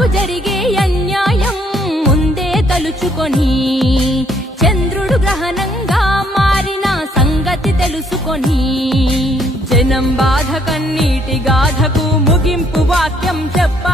మనకు జరిగే అన్యాయం ముందే తలుచుకొని చంద్రుడు గ్రహణంగా మారిన సంగతి తెలుసుకొని జనం బాధ కన్నీటి గాథకు ముగింపు వాక్యం చెప్ప